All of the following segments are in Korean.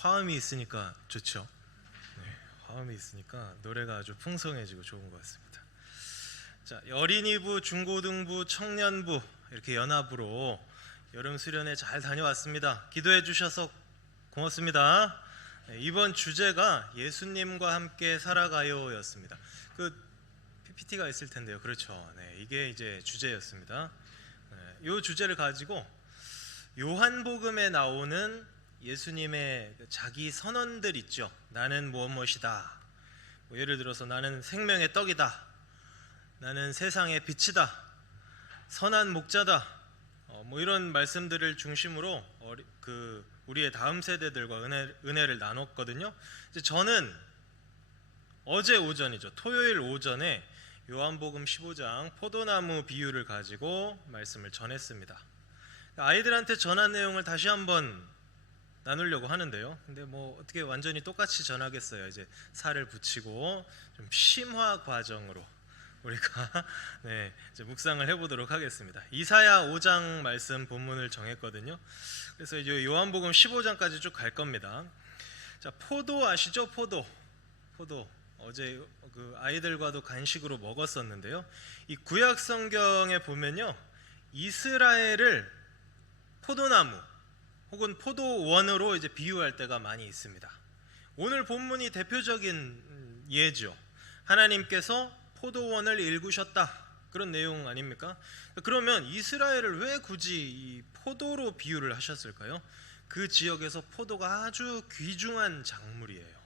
화음이 있으니까 좋죠. 네, 화음이 있으니까 노래가 아주 풍성해지고 좋은 것 같습니다. 자, 어린이부, 중고등부, 청년부 이렇게 연합으로 여름 수련회 잘 다녀왔습니다. 기도해 주셔서 고맙습니다. 네, 이번 주제가 예수님과 함께 살아가요였습니다. 그 PPT가 있을 텐데요. 그렇죠. 네, 이게 이제 주제였습니다. 네, 이 주제를 가지고 요한복음에 나오는 예수님의 자기 선언들 있죠. 나는 무엇이다. 예를 들어서 나는 생명의 떡이다. 나는 세상의 빛이다. 선한 목자다. 이런 말씀들을 중심으로 우리의 다음 세대들과 은혜를 나눴거든요. 저는 어제 오전이죠. 토요일 오전에 요한복음 15장 포도나무 비유를 가지고 말씀을 전했습니다. 아이들한테 전한 내용을 다시 한번 나누려고 하는데요. 근데 어떻게 완전히 똑같이 전하겠어요. 이제 살을 붙이고 좀 심화 과정으로 우리가 이제 묵상을 해보도록 하겠습니다. 이사야 5장 말씀 본문을 정했거든요. 그래서 이제 요한복음 15장까지 쭉 갈 겁니다. 자, 포도 아시죠? 포도. 어제 그 아이들과도 간식으로 먹었었는데요. 이 구약 성경에 보면요, 이스라엘을 포도나무 혹은 포도원으로 이제 비유할 때가 많이 있습니다. 오늘 본문이 대표적인 예죠. 하나님께서 포도원을 일구셨다, 그런 내용 아닙니까? 그러면 이스라엘을 왜 굳이 이 포도로 비유를 하셨을까요? 그 지역에서 포도가 아주 귀중한 작물이에요.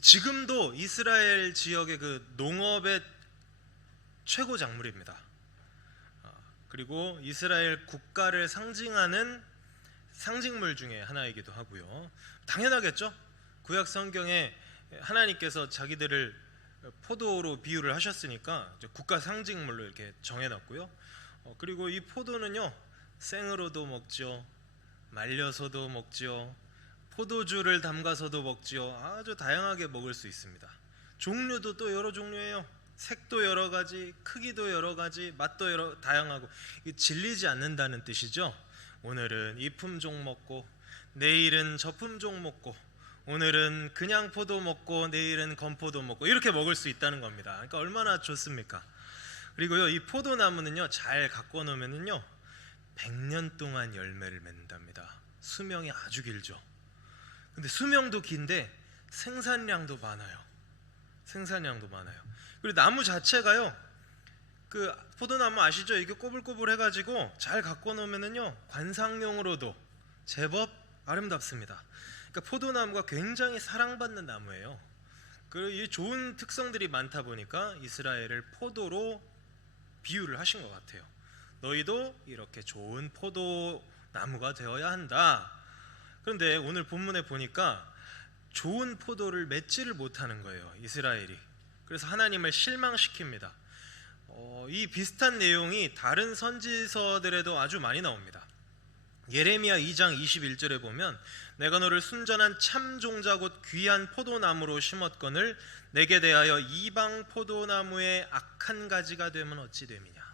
지금도 이스라엘 지역의 그 농업의 최고 작물입니다. 그리고 이스라엘 국가를 상징하는 상징물 중에 하나이기도 하고요. 당연하겠죠? 구약 성경에 하나님께서 자기들을 포도로 비유를 하셨으니까 국가 상징물로 이렇게 정해놨고요. 그리고 이 포도는요, 생으로도 먹죠, 말려서도 먹죠, 포도주를 담가서도 먹지요. 아주 다양하게 먹을 수 있습니다. 종류도 또 여러 종류예요. 색도 여러 가지, 크기도 여러 가지, 맛도 다양하고. 질리지 않는다는 뜻이죠. 오늘은 이 품종 먹고 내일은 저 품종 먹고, 오늘은 그냥 포도 먹고 내일은 건포도 먹고, 이렇게 먹을 수 있다는 겁니다. 그러니까 얼마나 좋습니까? 그리고요, 이 포도나무는요, 잘 가꿔 놓으면요 100년 동안 열매를 맺는답니다. 수명이 아주 길죠. 근데 수명도 긴데 생산량도 많아요. 그리고 나무 자체가요, 그 포도나무 아시죠? 이게 꼬불꼬불 해가지고 잘 갖고 놓으면은요 관상용으로도 제법 아름답습니다. 그러니까 포도나무가 굉장히 사랑받는 나무예요. 그리고 이 좋은 특성들이 많다 보니까 이스라엘을 포도로 비유를 하신 것 같아요. 너희도 이렇게 좋은 포도나무가 되어야 한다. 그런데 오늘 본문에 보니까 좋은 포도를 맺지를 못하는 거예요, 이스라엘이. 그래서 하나님을 실망시킵니다. 이 비슷한 내용이 다른 선지서들에도 아주 많이 나옵니다. 예레미야 2장 21절에 보면 내가 너를 순전한 참 종자 곧 귀한 포도나무로 심었거늘 내게 대하여 이방 포도나무의 악한 가지가 되면 어찌 됨이냐.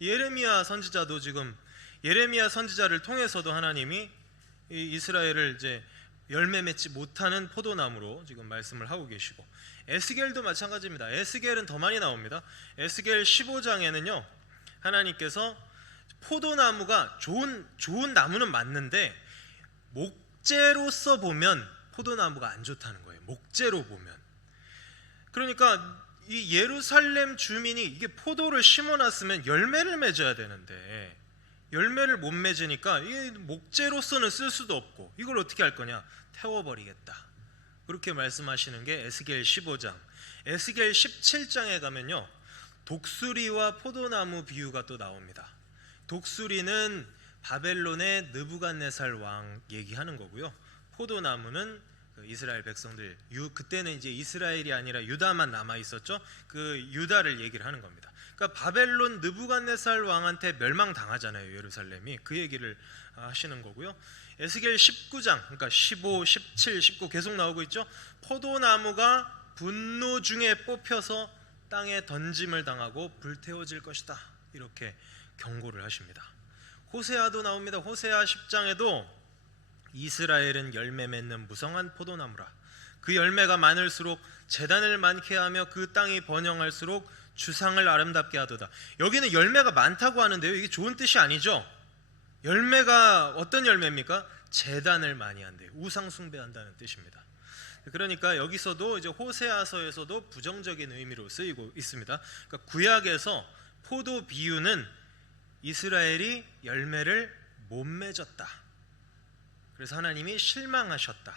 예레미야 선지자도 지금 예레미야 선지자를 통해서도 하나님이 이 이스라엘을 이제 열매 맺지 못하는 포도나무로 지금 말씀을 하고 계시고, 에스겔도 마찬가지입니다. 에스겔은 더 많이 나옵니다. 에스겔 15장에는요 하나님께서 포도나무가 좋은 나무는 맞는데 목재로서 보면 포도나무가 안 좋다는 거예요. 목재로 보면. 그러니까 이 예루살렘 주민이 이게 포도를 심어놨으면 열매를 맺어야 되는데 열매를 못 맺으니까 이 목재로서는 쓸 수도 없고 이걸 어떻게 할 거냐? 태워버리겠다. 그렇게 말씀하시는 게 에스겔 15장. 에스겔 17장에 가면요 독수리와 포도나무 비유가 또 나옵니다. 독수리는 바벨론의 느부갓네살 왕 얘기하는 거고요. 포도나무는 이스라엘 백성들, 그때는 이제 이스라엘이 아니라 유다만 남아 있었죠. 그 유다를 얘기를 하는 겁니다. 그러니까 바벨론 느부갓네살 왕한테 멸망당하잖아요, 예루살렘이. 그 얘기를 하시는 거고요. 에스겔 19장, 그러니까 15, 17, 19 계속 나오고 있죠. 포도나무가 분노 중에 뽑혀서 땅에 던짐을 당하고 불태워질 것이다, 이렇게 경고를 하십니다. 호세아도 나옵니다. 호세아 10장에도 이스라엘은 열매 맺는 무성한 포도나무라. 그 열매가 많을수록 재단을 많게 하며 그 땅이 번영할수록 주상을 아름답게 하도다. 여기는 열매가 많다고 하는데요, 이게 좋은 뜻이 아니죠. 열매가 어떤 열매입니까? 재단을 많이 한대요. 우상 숭배한다는 뜻입니다. 그러니까 여기서도 이제 호세아서에서도 부정적인 의미로 쓰이고 있습니다. 그러니까 구약에서 포도 비유는 이스라엘이 열매를 못 맺었다. 그래서 하나님이 실망하셨다.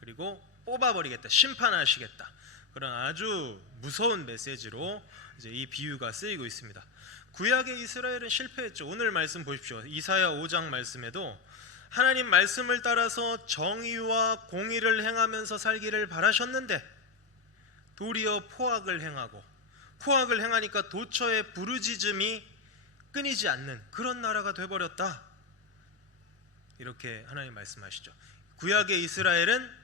그리고 뽑아버리겠다, 심판하시겠다. 그런 아주 무서운 메시지로 이제 이 비유가 쓰이고 있습니다. 구약의 이스라엘은 실패했죠. 오늘 말씀 보십시오. 이사야 5장 말씀에도 하나님 말씀을 따라서 정의와 공의를 행하면서 살기를 바라셨는데 도리어 포악을 행하니까 도처의 부르짖음이 끊이지 않는 그런 나라가 돼버렸다. 이렇게 하나님 말씀하시죠. 구약의 이스라엘은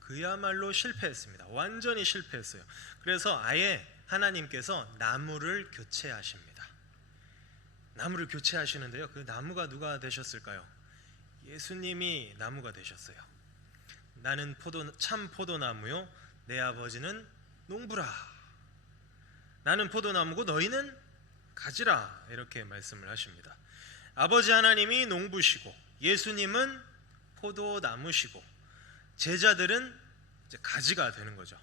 그야말로 실패했습니다. 완전히 실패했어요. 그래서 아예 하나님께서 나무를 교체하십니다. 나무를 교체하시는데요, 그 나무가 누가 되셨을까요? 예수님이 나무가 되셨어요. 나는 참 포도나무요, 내 아버지는 농부라. 나는 포도나무고 너희는 가지라. 이렇게 말씀을 하십니다. 아버지 하나님이 농부시고 예수님은 포도나무시고 제자들은 이제 가지가 되는 거죠.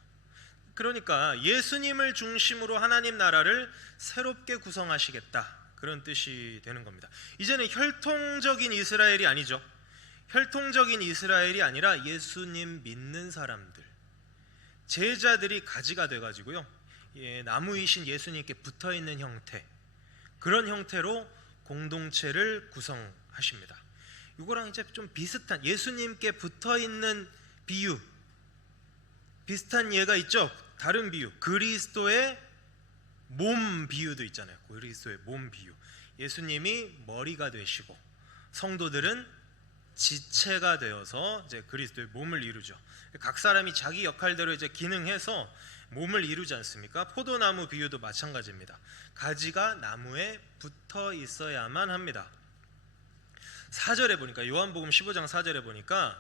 그러니까 예수님을 중심으로 하나님 나라를 새롭게 구성하시겠다, 그런 뜻이 되는 겁니다. 이제는 혈통적인 이스라엘이 아니죠. 혈통적인 이스라엘이 아니라 예수님 믿는 사람들, 제자들이 가지가 돼가지고요, 나무이신 예수님께 붙어있는 형태, 그런 형태로 공동체를 구성하십니다. 이거랑 이제 좀 비슷한, 예수님께 붙어있는 비유, 비슷한 예가 있죠. 다른 비유, 그리스도의 몸 비유도 있잖아요. 그리스도의 몸 비유. 예수님이 머리가 되시고 성도들은 지체가 되어서 이제 그리스도의 몸을 이루죠. 각 사람이 자기 역할대로 이제 기능해서 몸을 이루지 않습니까? 포도나무 비유도 마찬가지입니다. 가지가 나무에 붙어 있어야만 합니다. 4절에 보니까, 요한복음 15장 4절에 보니까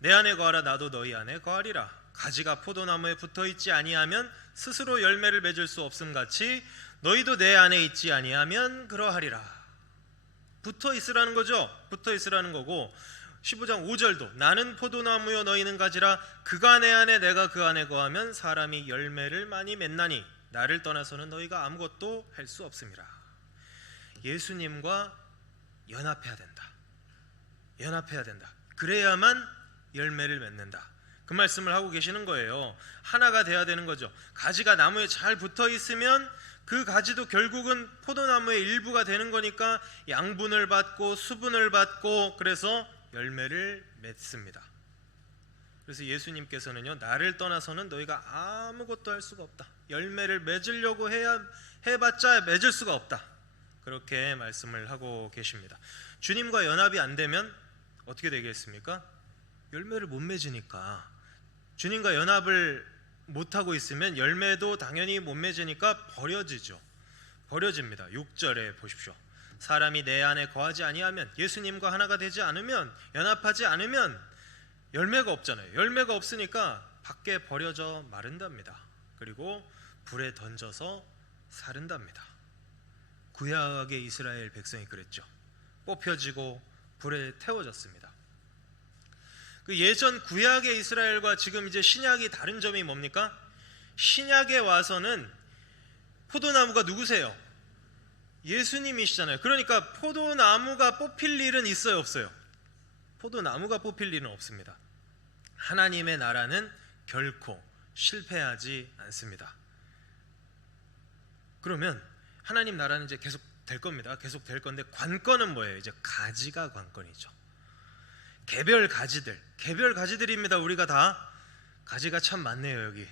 내 안에 거하라 나도 너희 안에 거하리라. 가지가 포도나무에 붙어 있지 아니하면 스스로 열매를 맺을 수 없음 같이 너희도 내 안에 있지 아니하면 그러하리라. 붙어 있으라는 거죠. 붙어 있으라는 거고, 15장 5절도 나는 포도나무요 너희는 가지라. 그가 내 안에 내가 그 안에 거하면 사람이 열매를 많이 맺나니 나를 떠나서는 너희가 아무것도 할 수 없음이라. 예수님과 연합해야 된다. 연합해야 된다. 그래야만 열매를 맺는다. 그 말씀을 하고 계시는 거예요. 하나가 돼야 되는 거죠. 가지가 나무에 잘 붙어 있으면 그 가지도 결국은 포도나무의 일부가 되는 거니까 양분을 받고 수분을 받고 그래서 열매를 맺습니다. 그래서 예수님께서는요, 나를 떠나서는 너희가 아무것도 할 수가 없다. 열매를 맺으려고 해봤자 맺을 수가 없다. 그렇게 말씀을 하고 계십니다. 주님과 연합이 안 되면 어떻게 되겠습니까? 열매를 못 맺으니까. 주님과 연합을 못하고 있으면 열매도 당연히 못 맺으니까 버려집니다. 6절에 보십시오. 사람이 내 안에 거하지 아니하면, 예수님과 하나가 되지 않으면, 연합하지 않으면 열매가 없잖아요. 열매가 없으니까 밖에 버려져 마른답니다. 그리고 불에 던져서 사른답니다. 구약의 이스라엘 백성이 그랬죠. 뽑혀지고 불에 태워졌습니다. 그 예전 구약의 이스라엘과 지금 이제 신약이 다른 점이 뭡니까? 신약에 와서는 포도나무가 누구세요? 예수님이시잖아요. 그러니까 포도나무가 뽑힐 일은 있어요, 없어요? 포도나무가 뽑힐 일은 없습니다. 하나님의 나라는 결코 실패하지 않습니다. 그러면 하나님 나라는 이제 계속 될 겁니다. 계속 될 건데 관건은 뭐예요? 이제 가지가 관건이죠. 개별 가지들입니다. 우리가 다 가지가 참 많네요. 여기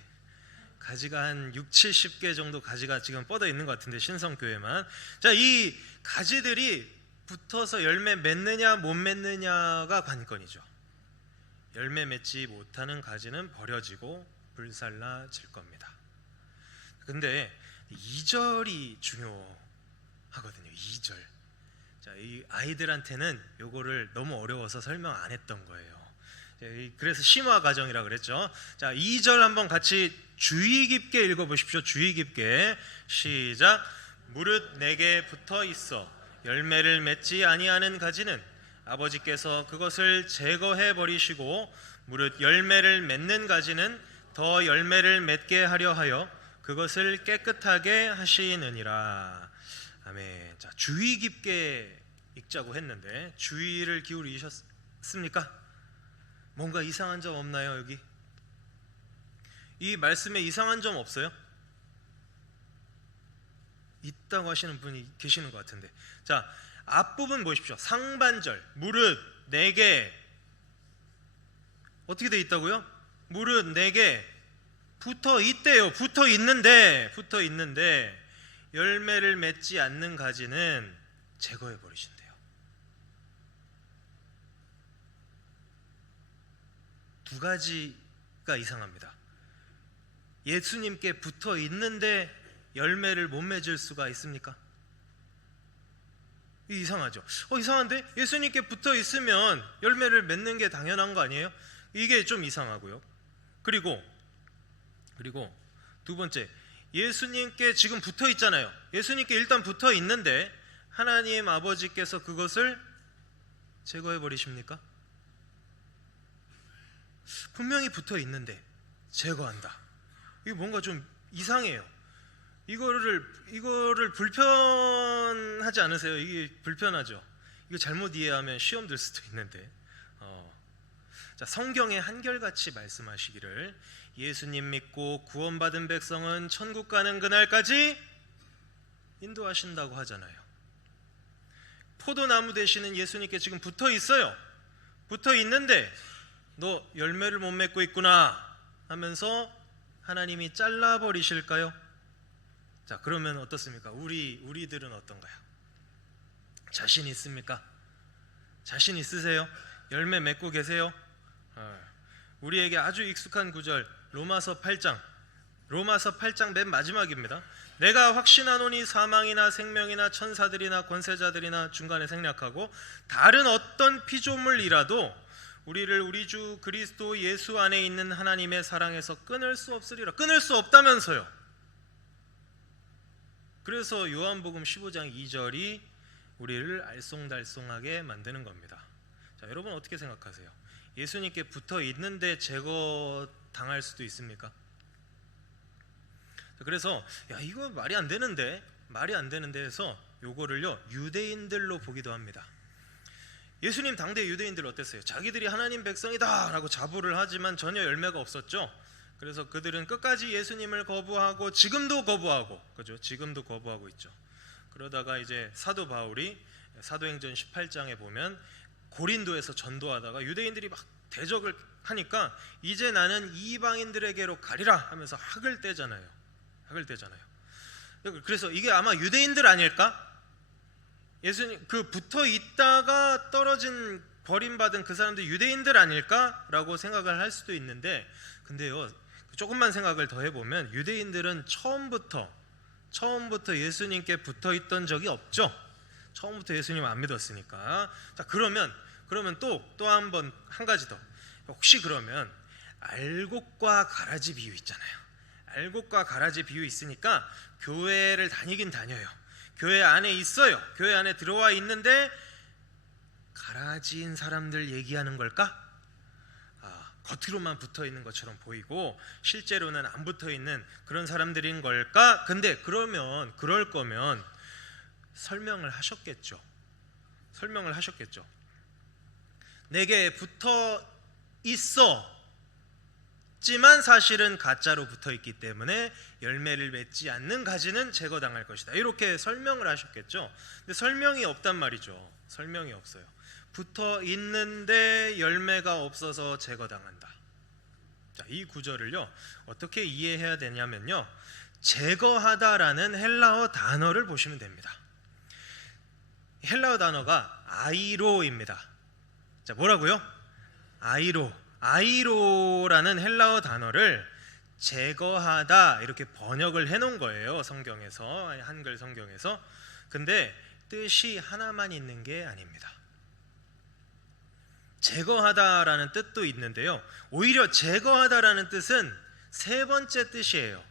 가지가 한 6, 70개 정도 가지가 지금 뻗어 있는 것 같은데, 신성교회만. 자, 이 가지들이 붙어서 열매 맺느냐 못 맺느냐가 관건이죠. 열매 맺지 못하는 가지는 버려지고 불살라질 겁니다. 근데 2절이 중요하거든요. 2절. 자, 이 아이들한테는 요거를 너무 어려워서 설명 안 했던 거예요. 그래서 심화 과정이라 그랬죠. 자, 2절 한번 같이 주의 깊게 읽어 보십시오. 주의 깊게. 시작. 무릇 내게 붙어 있어 열매를 맺지 아니하는 가지는 아버지께서 그것을 제거해 버리시고 무릇 열매를 맺는 가지는 더 열매를 맺게 하려 하여 그것을 깨끗하게 하시느니라. 아멘. 자, 주의 깊게 읽자고 했는데 주의를 기울이셨습니까? 뭔가 이상한 점 없나요? 여기 이 말씀에 이상한 점 없어요? 있다고 하시는 분이 계시는 것 같은데, 자, 앞부분 보십시오. 상반절 무릇 내게 어떻게 돼 있다고요? 무릇 내게 붙어 있대요. 붙어 있는데 열매를 맺지 않는 가지는 제거해 버리신대요. 두 가지가 이상합니다. 예수님께 붙어 있는데 열매를 못 맺을 수가 있습니까? 이상하죠. 이상한데 예수님께 붙어 있으면 열매를 맺는 게 당연한 거 아니에요? 이게 좀 이상하고요. 그리고 두 번째, 예수님께 지금 붙어 있잖아요. 예수님께 일단 붙어 있는데 하나님 아버지께서 그것을 제거해 버리십니까? 분명히 붙어 있는데 제거한다. 이거 뭔가 좀 이상해요. 이거를 불편하지 않으세요? 이게 불편하죠. 이거 잘못 이해하면 시험 들 수도 있는데. 자, 성경에 한결같이 말씀하시기를 예수님 믿고 구원받은 백성은 천국 가는 그날까지 인도하신다고 하잖아요. 포도나무 되시는 예수님께 지금 붙어 있어요. 붙어 있는데 너 열매를 못 맺고 있구나 하면서 하나님이 잘라 버리실까요? 자, 그러면 어떻습니까? 우리들은 어떤가요? 자신 있습니까? 자신 있으세요? 열매 맺고 계세요? 우리에게 아주 익숙한 구절, 로마서 8장 맨 마지막입니다. 내가 확신하노니 사망이나 생명이나 천사들이나 권세자들이나 중간에 생략하고 다른 어떤 피조물이라도 우리를 우리 주 그리스도 예수 안에 있는 하나님의 사랑에서 끊을 수 없으리라. 끊을 수 없다면서요. 그래서 요한복음 15장 2절이 우리를 알쏭달쏭하게 만드는 겁니다. 자, 여러분 어떻게 생각하세요? 예수님께 붙어 있는데 제거 당할 수도 있습니까? 그래서 이거 말이 안 되는데 해서 요거를요 유대인들로 보기도 합니다. 예수님 당대 유대인들 어땠어요? 자기들이 하나님 백성이다 라고 자부를 하지만 전혀 열매가 없었죠. 그래서 그들은 끝까지 예수님을 거부하고 지금도 거부하고, 그죠? 지금도 거부하고 있죠. 그러다가 이제 사도 바울이 사도행전 18장에 보면 고린도에서 전도하다가 유대인들이 막 대적을 하니까 이제 나는 이방인들에게로 가리라 하면서 학을 떼잖아요. 그래서 이게 아마 유대인들 아닐까? 예수님 그 붙어 있다가 떨어진 버림받은 그 사람들 유대인들 아닐까라고 생각을 할 수도 있는데, 근데요 조금만 생각을 더 해보면 유대인들은 처음부터 예수님께 붙어 있던 적이 없죠. 처음부터 예수님 안 믿었으니까. 자, 그러면 또 한 가지 더. 혹시 그러면 알곡과 가라지 비유 있잖아요. 알곡과 가라지 비유 있으니까 교회를 다니긴 다녀요. 교회 안에 있어요. 교회 안에 들어와 있는데 가라지인 사람들 얘기하는 걸까? 겉으로만 붙어 있는 것처럼 보이고 실제로는 안 붙어 있는 그런 사람들인 걸까? 근데 그럴 거면 설명을 하셨겠죠. 내게 붙어 있었지만 사실은 가짜로 붙어 있기 때문에 열매를 맺지 않는 가지는 제거당할 것이다. 이렇게 설명을 하셨겠죠. 근데 설명이 없단 말이죠. 설명이 없어요. 붙어 있는데 열매가 없어서 제거당한다. 자, 이 구절을요 어떻게 이해해야 되냐면요, 제거하다라는 헬라어 단어를 보시면 됩니다. 헬라어 단어가 아이로입니다. 자, 뭐라고요? 아이로라는 헬라어 단어를 제거하다 이렇게 번역을 해놓은 거예요. 성경에서, 한글 성경에서. 근데 뜻이 하나만 있는 게 아닙니다. 제거하다라는 뜻도 있는데요. 오히려 제거하다라는 뜻은 세 번째 뜻이에요.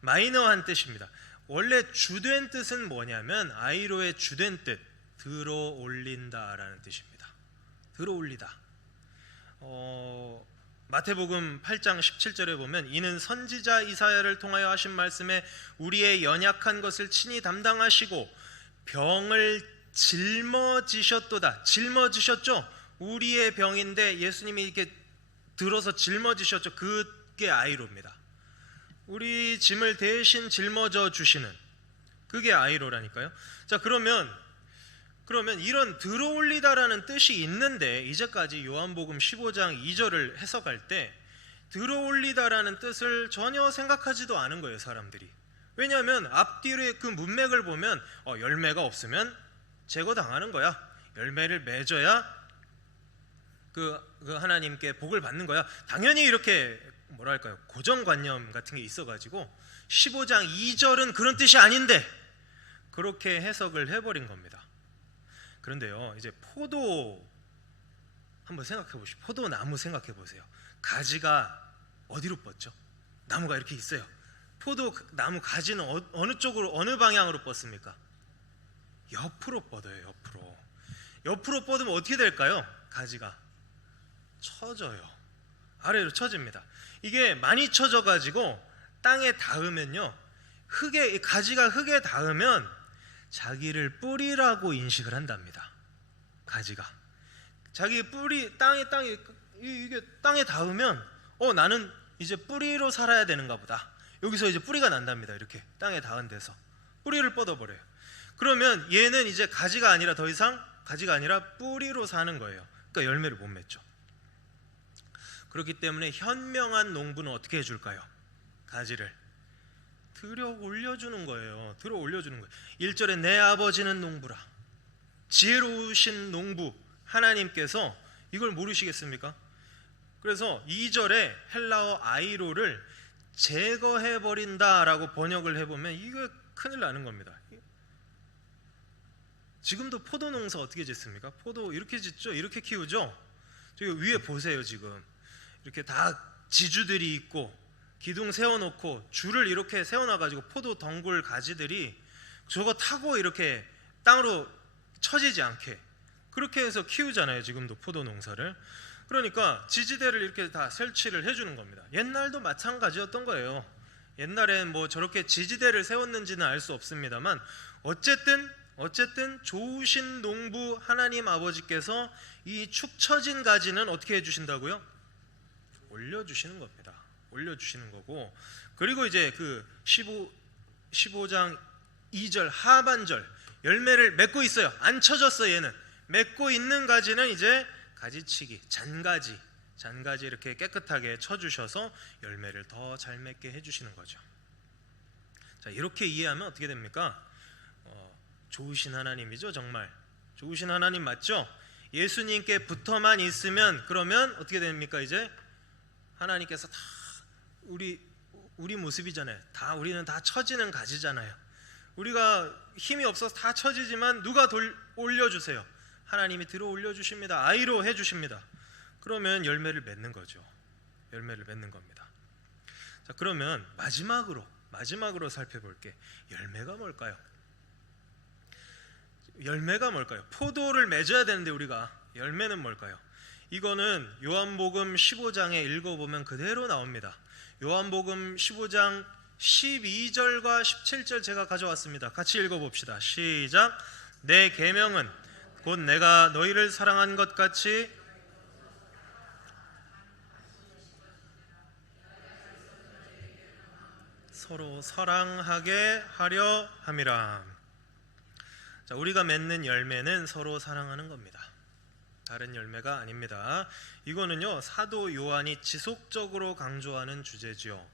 마이너한 뜻입니다. 원래 주된 뜻은 뭐냐면 아이로의 주된 뜻, 들어올린다라는 뜻입니다. 들어올리다. 마태복음 8장 17절에 보면 이는 선지자 이사야를 통하여 하신 말씀에 우리의 연약한 것을 친히 담당하시고 병을 짊어지셨도다. 짊어지셨죠? 우리의 병인데 예수님이 이렇게 들어서 짊어지셨죠. 그게 아이로입니다. 우리 짐을 대신 짊어져 주시는 그게 아이로라니까요. 자, 그러면 이런 들어올리다라는 뜻이 있는데 이제까지 요한복음 15장 2절을 해석할 때 들어올리다라는 뜻을 전혀 생각하지도 않은 거예요, 사람들이. 왜냐하면 앞뒤의 그 문맥을 보면 열매가 없으면 제거당하는 거야. 열매를 맺어야 그 하나님께 복을 받는 거야. 당연히 이렇게 뭐랄까요, 고정관념 같은 게 있어가지고 15장 2절은 그런 뜻이 아닌데 그렇게 해석을 해버린 겁니다. 그런데요, 이제 포도 한번 생각해 보시죠. 포도나무 생각해 보세요. 가지가 어디로 뻗죠? 나무가 이렇게 있어요. 포도나무 가지는 어느 쪽으로, 어느 방향으로 뻗습니까? 옆으로 뻗어요. 옆으로 뻗으면 어떻게 될까요? 가지가 처져요. 아래로 처집니다. 이게 많이 처져 가지고 땅에 닿으면요, 가지가 흙에 닿으면 자기를 뿌리라고 인식을 한답니다. 가지가 자기 뿌리 이게 땅에 닿으면 나는 이제 뿌리로 살아야 되는가 보다. 여기서 이제 뿌리가 난답니다. 이렇게 땅에 닿은 데서 뿌리를 뻗어버려요. 그러면 얘는 이제 가지가 아니라 더 이상 가지가 아니라 뿌리로 사는 거예요. 그러니까 열매를 못 맺죠. 그렇기 때문에 현명한 농부는 어떻게 해줄까요? 가지를 들어 올려주는 거예요. 1절에 내 아버지는 농부라. 지혜로우신 농부 하나님께서 이걸 모르시겠습니까? 그래서 2절에 헬라어 아이로를 제거해버린다라고 번역을 해보면 이거 큰일 나는 겁니다. 지금도 포도 농사 어떻게 짓습니까? 포도 이렇게 짓죠? 이렇게 키우죠? 저기 위에 보세요. 지금 이렇게 다 지주들이 있고 기둥 세워놓고 줄을 이렇게 세워놔가지고 포도 덩굴 가지들이 저거 타고 이렇게 땅으로 처지지 않게 그렇게 해서 키우잖아요. 지금도 포도 농사를. 그러니까 지지대를 이렇게 다 설치를 해주는 겁니다. 옛날도 마찬가지였던 거예요. 옛날엔 뭐 저렇게 지지대를 세웠는지는 알 수 없습니다만 어쨌든 좋으신 농부 하나님 아버지께서 이 축 처진 가지는 어떻게 해주신다고요? 올려주시는 겁니다. 올려주시는 거고, 그리고 이제 그 15장 2절 하반절 열매를 맺고 있어요. 안 쳐졌어. 얘는 맺고 있는 가지는 이제 가지치기, 잔가지 이렇게 깨끗하게 쳐주셔서 열매를 더 잘 맺게 해주시는 거죠. 자, 이렇게 이해하면 어떻게 됩니까? 좋으신 하나님이죠. 정말 좋으신 하나님 맞죠? 예수님께 붙어만 있으면 그러면 어떻게 됩니까? 이제 하나님께서 다 우리 모습이잖아요. 우리는 다 처지는 가지잖아요. 우리가 힘이 없어서 다 처지지만 누가 올려주세요? 하나님이 들어 올려주십니다. 아이로 해주십니다. 그러면 열매를 맺는 거죠. 열매를 맺는 겁니다. 자, 그러면 마지막으로 살펴볼게. 열매가 뭘까요? 포도를 맺어야 되는데 우리가 열매는 뭘까요? 이거는 요한복음 15장에 읽어보면 그대로 나옵니다. 요한복음 15장 12절과 17절 제가 가져왔습니다. 같이 읽어봅시다. 시작. 내 계명은 곧 내가 너희를 사랑한 것 같이 서로 사랑하게 하려 함이라. 자, 우리가 맺는 열매는 서로 사랑하는 겁니다. 다른 열매가 아닙니다. 이거는요, 사도 요한이 지속적으로 강조하는 주제지요.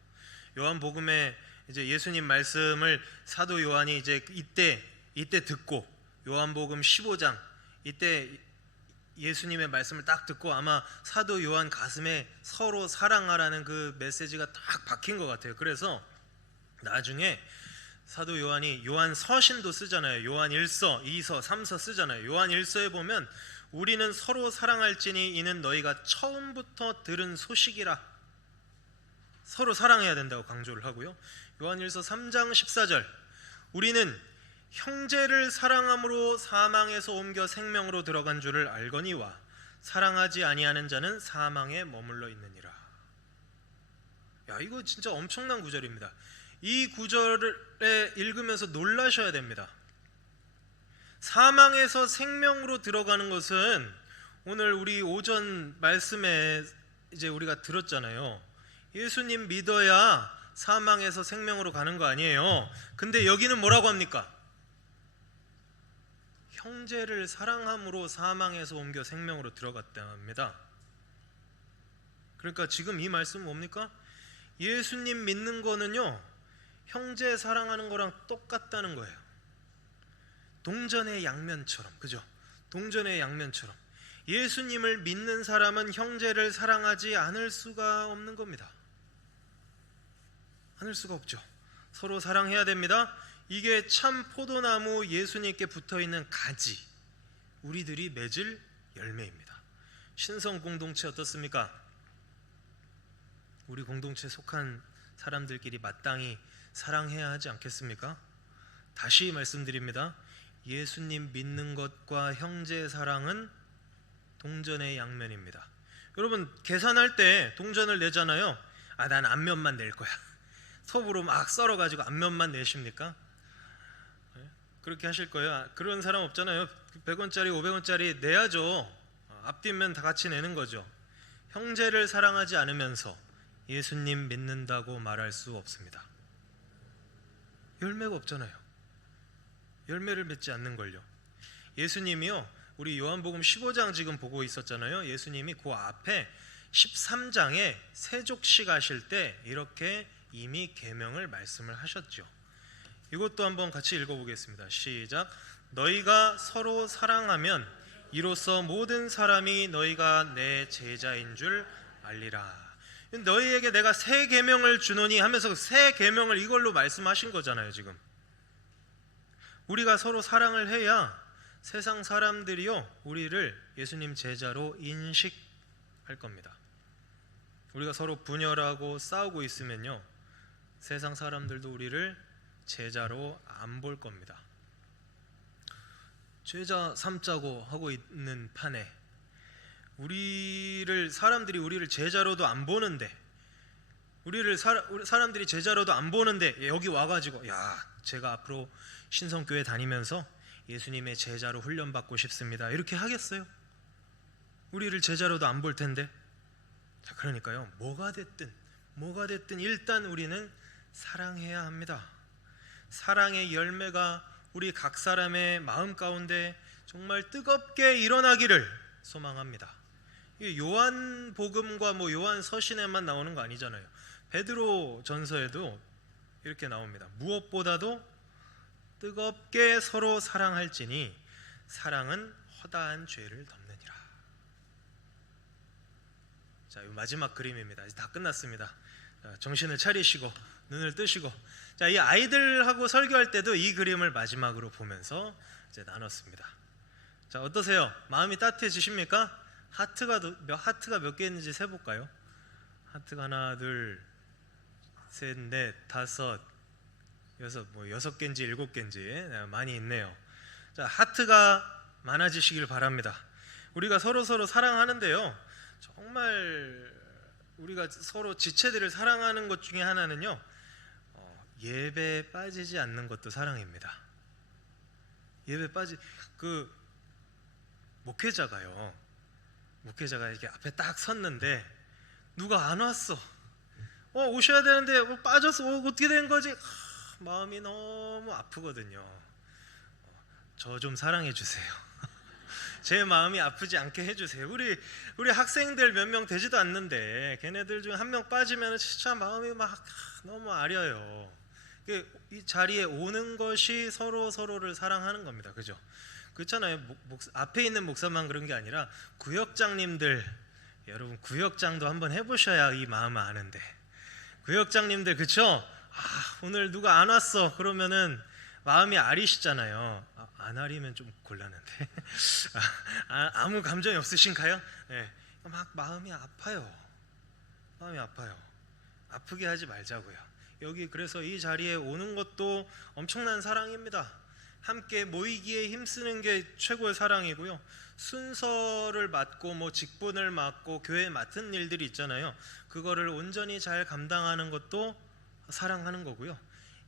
요한복음에 이제 예수님 말씀을 사도 요한이 이제 이때 듣고 요한복음 15장 이때 예수님의 말씀을 딱 듣고 아마 사도 요한 가슴에 서로 사랑하라는 그 메시지가 딱 박힌 것 같아요. 그래서 나중에 사도 요한이 요한 서신도 쓰잖아요. 요한 1서, 2서, 3서 쓰잖아요. 요한 1서에 보면 우리는 서로 사랑할지니 이는 너희가 처음부터 들은 소식이라. 서로 사랑해야 된다고 강조를 하고요. 요한일서 3장 14절, 우리는 형제를 사랑함으로 사망에서 옮겨 생명으로 들어간 줄을 알거니와 사랑하지 아니하는 자는 사망에 머물러 있느니라. 야, 이거 진짜 엄청난 구절입니다. 이 구절을 읽으면서 놀라셔야 됩니다. 사망에서 생명으로 들어가는 것은 오늘 우리 오전 말씀에 이제 우리가 들었잖아요. 예수님 믿어야 사망에서 생명으로 가는 거 아니에요. 근데 여기는 뭐라고 합니까? 형제를 사랑함으로 사망에서 옮겨 생명으로 들어갔다 합니다. 그러니까 지금 이 말씀은 뭡니까? 예수님 믿는 거는요, 형제 사랑하는 거랑 똑같다는 거예요. 동전의 양면처럼, 그죠? 동전의 양면처럼 예수님을 믿는 사람은 형제를 사랑하지 않을 수가 없는 겁니다. 않을 수가 없죠. 서로 사랑해야 됩니다. 이게 참 포도나무 예수님께 붙어있는 가지, 우리들이 맺을 열매입니다. 신성 공동체 어떻습니까? 우리 공동체에 속한 사람들끼리 마땅히 사랑해야 하지 않겠습니까? 다시 말씀드립니다. 예수님 믿는 것과 형제 사랑은 동전의 양면입니다. 여러분, 계산할 때 동전을 내잖아요. 난 앞면만 낼 거야. 톱으로 막 썰어가지고 앞면만 내십니까? 그렇게 하실 거예요? 그런 사람 없잖아요. 100원짜리 500원짜리 내야죠. 앞뒷면 다 같이 내는 거죠. 형제를 사랑하지 않으면서 예수님 믿는다고 말할 수 없습니다. 열매가 없잖아요. 열매를 맺지 않는 걸요. 예수님이요, 우리 요한복음 15장 지금 보고 있었잖아요. 예수님이 그 앞에 13장에 세족식 하실 때 이렇게 이미 계명을 말씀을 하셨죠. 이것도 한번 같이 읽어보겠습니다. 시작. 너희가 서로 사랑하면 이로써 모든 사람이 너희가 내 제자인 줄 알리라. 너희에게 내가 새 계명을 주노니 하면서 새 계명을 이걸로 말씀하신 거잖아요. 지금 우리가 서로 사랑을 해야 세상 사람들이요, 우리를 예수님 제자로 인식할 겁니다. 우리가 서로 분열하고 싸우고 있으면요, 세상 사람들도 우리를 제자로 안 볼 겁니다. 제자 삼자고 하고 있는 판에 사람들이 우리를 제자로도 안 보는데, 사람들이 제자로도 안 보는데 여기 와가지고 제가 앞으로 신성교회 다니면서 예수님의 제자로 훈련받고 싶습니다, 이렇게 하겠어요? 우리를 제자로도 안 볼 텐데. 자, 그러니까요, 뭐가 됐든 일단 우리는 사랑해야 합니다. 사랑의 열매가 우리 각 사람의 마음 가운데 정말 뜨겁게 일어나기를 소망합니다. 요한복음과 요한서신에만 나오는 거 아니잖아요. 베드로 전서에도 이렇게 나옵니다. 무엇보다도 뜨겁게 서로 사랑할지니 사랑은 허다한 죄를 덮느니라. 자, 이 마지막 그림입니다. 이제 다 끝났습니다. 자, 정신을 차리시고 눈을 뜨시고, 자, 이 아이들하고 설교할 때도 이 그림을 마지막으로 보면서 이제 나눴습니다. 자, 어떠세요? 마음이 따뜻해지십니까? 하트가 몇 개 있는지 세볼까요? 하트가 하나, 둘, 셋, 넷, 다섯, 여섯, 6개인지 7개인지 많이 있네요. 자, 하트가 많아지시길 바랍니다. 우리가 서로 사랑하는데요, 정말 우리가 서로 지체들을 사랑하는 것 중에 하나는요, 예배에 빠지지 않는 것도 사랑입니다. 목회자가 이렇게 앞에 딱 섰는데 누가 안 왔어. 오셔야 되는데 빠졌어. 어떻게 된 거지? 마음이 너무 아프거든요. 저 좀 사랑해 주세요. 제 마음이 아프지 않게 해주세요. 우리 학생들 몇 명 되지도 않는데 걔네들 중 한 명 빠지면 진짜 마음이 막 너무 아려요. 이 자리에 오는 것이 서로를 사랑하는 겁니다. 그죠? 그렇잖아요. 앞에 있는 목사만 그런 게 아니라 구역장님들, 여러분 구역장도 한번 해보셔야 이 마음을 아는데, 구역장님들, 그쵸? 오늘 누가 안 왔어 그러면은 마음이 아리시잖아요. 안 아리면 좀 곤란한데 아무 감정이 없으신가요? 네. 막 마음이 아파요. 마음이 아파요. 아프게 하지 말자고요. 여기 그래서 이 자리에 오는 것도 엄청난 사랑입니다. 함께 모이기에 힘쓰는 게 최고의 사랑이고요. 순서를 맡고 뭐 직분을 맡고 교회에 맡은 일들이 있잖아요. 그거를 온전히 잘 감당하는 것도 사랑하는 거고요.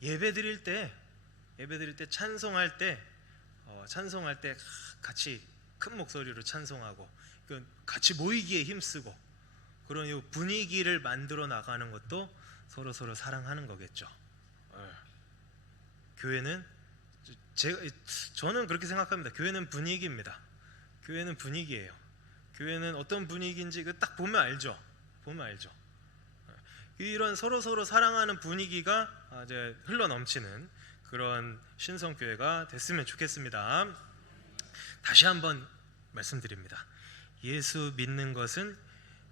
예배 드릴 때 찬송할 때 같이 큰 목소리로 찬송하고 같이 모이기에 힘쓰고 그런 이 분위기를 만들어 나가는 것도 서로 사랑하는 거겠죠. 교회는 저는 그렇게 생각합니다. 교회는 분위기입니다. 교회는 분위기예요. 교회는 어떤 분위기인지 딱 보면 알죠. 이런 서로 사랑하는 분위기가 이제 흘러 넘치는 그런 신성교회가 됐으면 좋겠습니다. 다시 한번 말씀드립니다. 예수 믿는 것은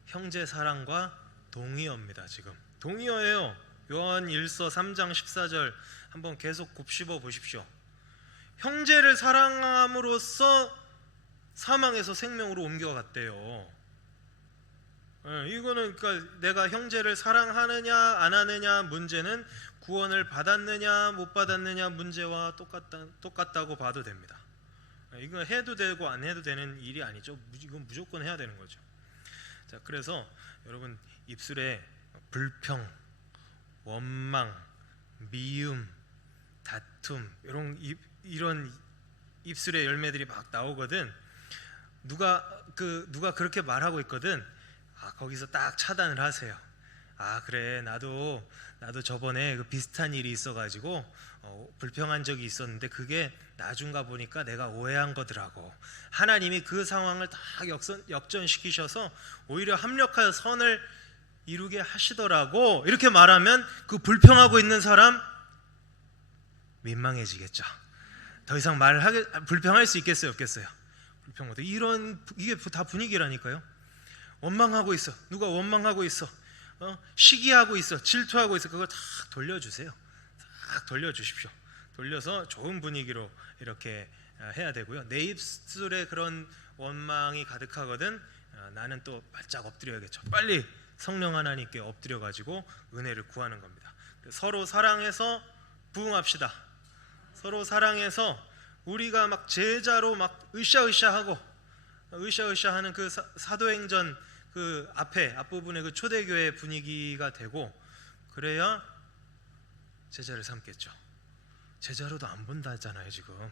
형제 사랑과 동의어입니다. 지금 동의어예요. 요한 1서 3장 14절 한번 계속 곱씹어 보십시오. 형제를 사랑함으로써 사망에서 생명으로 옮겨갔대요. 이거는 그러니까 내가 형제를 사랑하느냐 안 하느냐 문제는 구원을 받았느냐 못 받았느냐 문제와 똑같다고 봐도 됩니다. 이거 해도 되고 안 해도 되는 일이 아니죠. 이건 무조건 해야 되는 거죠. 자, 그래서 여러분 입술에 불평, 원망, 미움, 다툼 이런 입술의 열매들이 막 나오거든. 누가 그렇게 말하고 있거든. 거기서 딱 차단을 하세요. 그래 나도 저번에 비슷한 일이 있어가지고 불평한 적이 있었는데 그게 나중가 보니까 내가 오해한 거더라고. 하나님이 그 상황을 다 역전시키셔서 오히려 합력하여 선을 이루게 하시더라고. 이렇게 말하면 그 불평하고 있는 사람 민망해지겠죠. 더 이상 불평할 수 있겠어요, 없겠어요? 불평하고 이게 다 분위기라니까요. 원망하고 있어. 누가 원망하고 있어. 시기하고 있어. 질투하고 있어. 그거 다 돌려주세요. 딱 돌려주십시오. 돌려서 좋은 분위기로 이렇게 해야 되고요. 내 입술에 그런 원망이 가득하거든. 나는 또 바짝 엎드려야겠죠. 빨리 성령 하나님께 엎드려 가지고 은혜를 구하는 겁니다. 서로 사랑해서 부흥합시다. 서로 사랑해서 우리가 막 제자로 막 으쌰으쌰하고 으쌰으쌰하는 그 사도행전 그 앞부분의 그 초대교회 분위기가 되고 그래야 제자를 삼겠죠. 제자로도 안 본다잖아요. 지금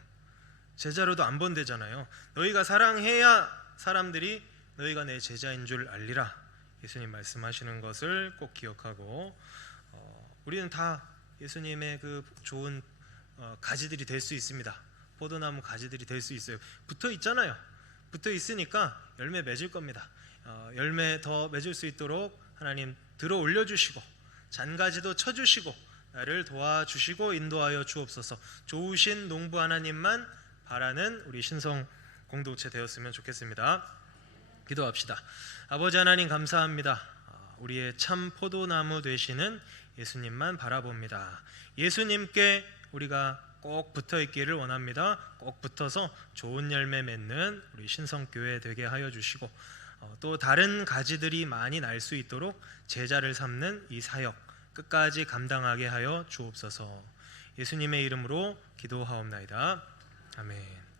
제자로도 안 본대잖아요. 너희가 사랑해야 사람들이 너희가 내 제자인 줄 알리라. 예수님 말씀하시는 것을 꼭 기억하고 우리는 다 예수님의 그 좋은 가지들이 될 수 있습니다. 포도나무 가지들이 될 수 있어요. 붙어 있잖아요. 붙어 있으니까 열매 맺을 겁니다. 열매 더 맺을 수 있도록 하나님 들어 올려주시고 잔가지도 쳐주시고 나를 도와주시고 인도하여 주옵소서. 좋으신 농부 하나님만 바라는 우리 신성 공동체 되었으면 좋겠습니다. 기도합시다. 아버지 하나님 감사합니다. 우리의 참 포도나무 되시는 예수님만 바라봅니다. 예수님께 우리가 꼭 붙어있기를 원합니다. 꼭 붙어서 좋은 열매 맺는 우리 신성교회 되게 하여 주시고 또 다른 가지들이 많이 날 수 있도록 제자를 삼는 이 사역 끝까지 감당하게 하여 주옵소서. 예수님의 이름으로 기도하옵나이다. 아멘.